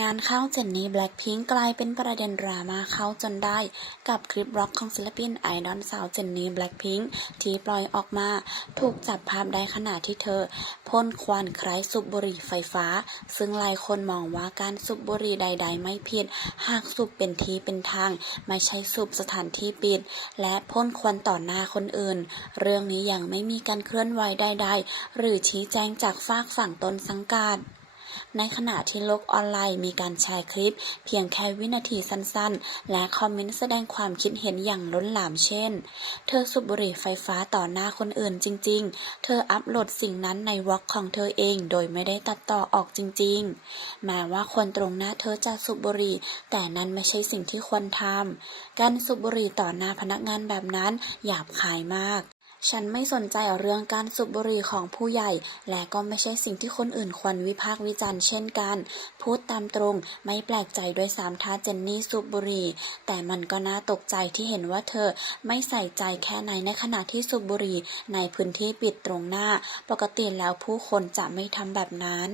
งานเข้าเจนนี่แบล็คพิงค์กลายเป็นประเด็นดราม่าเข้าจนได้ กับคลิปร็อกของศิลปินไอดอลสาวเจนนี่แบล็คพิงค์ที่ปล่อยออกมา ถูกจับภาพได้ขณะที่เธอพ่นควันคล้ายสูบบุหรี่ไฟฟ้า ซึ่งหลายคนมองว่าการสูบบุหรี่ใด ๆ ไม่ผิด หากสูบเป็นทีเป็นทาง ไม่ใช่สูบสถานที่ปิด และพ่นควันต่อหน้าคนอื่น เรื่องนี้ยังไม่มีการเคลื่อนไหวใด ๆ หรือชี้แจงจากฝากฝั่งต้นสังกัด ในขณะที่โลกออนไลน์มีการแชร์คลิป เพียงแค่วินาทีสั้นๆ และคอมเมนต์แสดงความคิดเห็นอย่างล้นหลามเช่น เธอสูบบุหรี่ไฟฟ้าต่อหน้าคนอื่นจริง ๆ เธออัปโหลดสิ่งนั้นในวอล์กของเธอเองโดยไม่ได้ตัดต่อออกจริง ๆ แม้ว่าคนตรงหน้าเธอจะสูบบุหรี่ แต่นั้นไม่ใช่สิ่งที่ควรทำการสูบบุหรี่ต่อหน้าพนักงานแบบนั้นหยาบคายมาก ฉันไม่สนใจเรื่องการสูบบุหรี่ของผู้ใหญ่ และก็ไม่ใช่สิ่งที่คนอื่นควรวิพากษ์วิจารณ์เช่นกัน พูดตามตรง ไม่แปลกใจด้วยสามท้าเจนนี่สูบบุหรี่ แต่มันก็น่าตกใจที่เห็นว่าเธอไม่ใส่ใจแค่ไหนในขณะที่สูบบุหรี่ในพื้นที่ปิดตรงหน้า ปกติแล้วผู้คนจะไม่ทำแบบนั้น